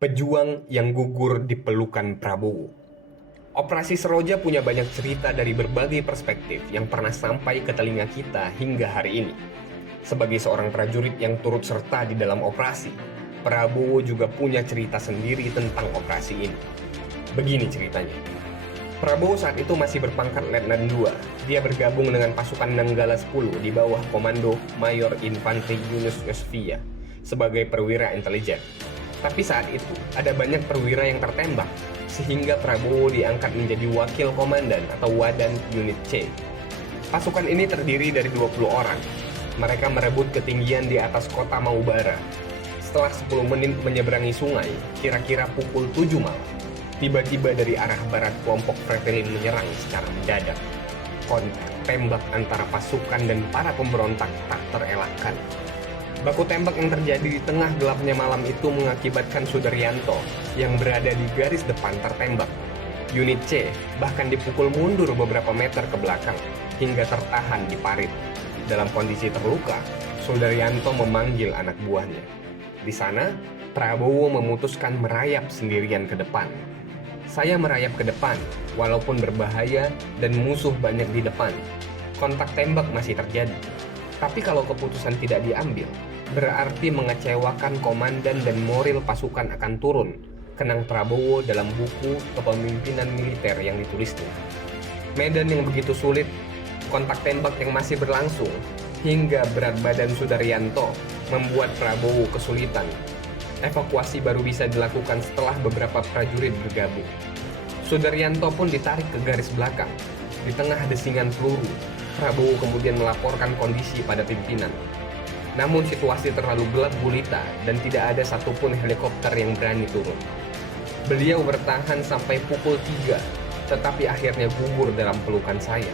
Pejuang yang gugur di pelukan Prabowo. Operasi Seroja punya banyak cerita dari berbagai perspektif yang pernah sampai ke telinga kita hingga hari ini. Sebagai seorang prajurit yang turut serta di dalam operasi, Prabowo juga punya cerita sendiri tentang operasi ini. Begini ceritanya. Prabowo saat itu masih berpangkat Letnan II. Dia bergabung dengan pasukan Nanggala 10 di bawah komando Mayor Infantri Yunus Yosvia sebagai perwira intelijen. Tapi saat itu, ada banyak perwira yang tertembak, sehingga Prabowo diangkat menjadi wakil komandan atau wadan unit C. Pasukan ini terdiri dari 20 orang. Mereka merebut ketinggian di atas kota Maubara. Setelah 10 menit menyeberangi sungai, kira-kira pukul 7 malam, tiba-tiba dari arah barat kelompok Fretilin menyerang secara mendadak. Kontak tembak antara pasukan dan para pemberontak tak terelakkan. Baku tembak yang terjadi di tengah gelapnya malam itu mengakibatkan Sudaryanto yang berada di garis depan tertembak. Unit C bahkan dipukul mundur beberapa meter ke belakang hingga tertahan di parit. Dalam kondisi terluka, Sudaryanto memanggil anak buahnya. Di sana, Prabowo memutuskan merayap sendirian ke depan. Saya merayap ke depan, walaupun berbahaya dan musuh banyak di depan. Kontak tembak masih terjadi. Tapi kalau keputusan tidak diambil, berarti mengecewakan komandan dan moral pasukan akan turun, kenang Prabowo dalam buku Kepemimpinan Militer yang ditulisnya. Medan yang begitu sulit, kontak tembak yang masih berlangsung, hingga berat badan Sudaryanto membuat Prabowo kesulitan. Evakuasi baru bisa dilakukan setelah beberapa prajurit bergabung. Sudaryanto pun ditarik ke garis belakang. Di tengah desingan peluru, Prabowo kemudian melaporkan kondisi pada pimpinan. Namun situasi terlalu gelap gulita dan tidak ada satupun helikopter yang berani turun. Beliau bertahan sampai pukul 3, tetapi akhirnya gugur dalam pelukan saya.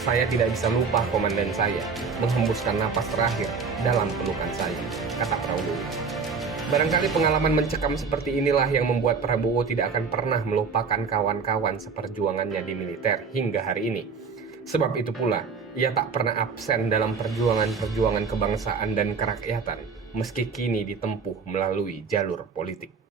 Saya tidak bisa lupa komandan saya menghembuskan napas terakhir dalam pelukan saya, kata Prabowo. Barangkali pengalaman mencekam seperti inilah yang membuat Prabowo tidak akan pernah melupakan kawan-kawan seperjuangannya di militer hingga hari ini. Sebab itu pula, ia tak pernah absen dalam perjuangan-perjuangan kebangsaan dan kerakyatan, meski kini ditempuh melalui jalur politik.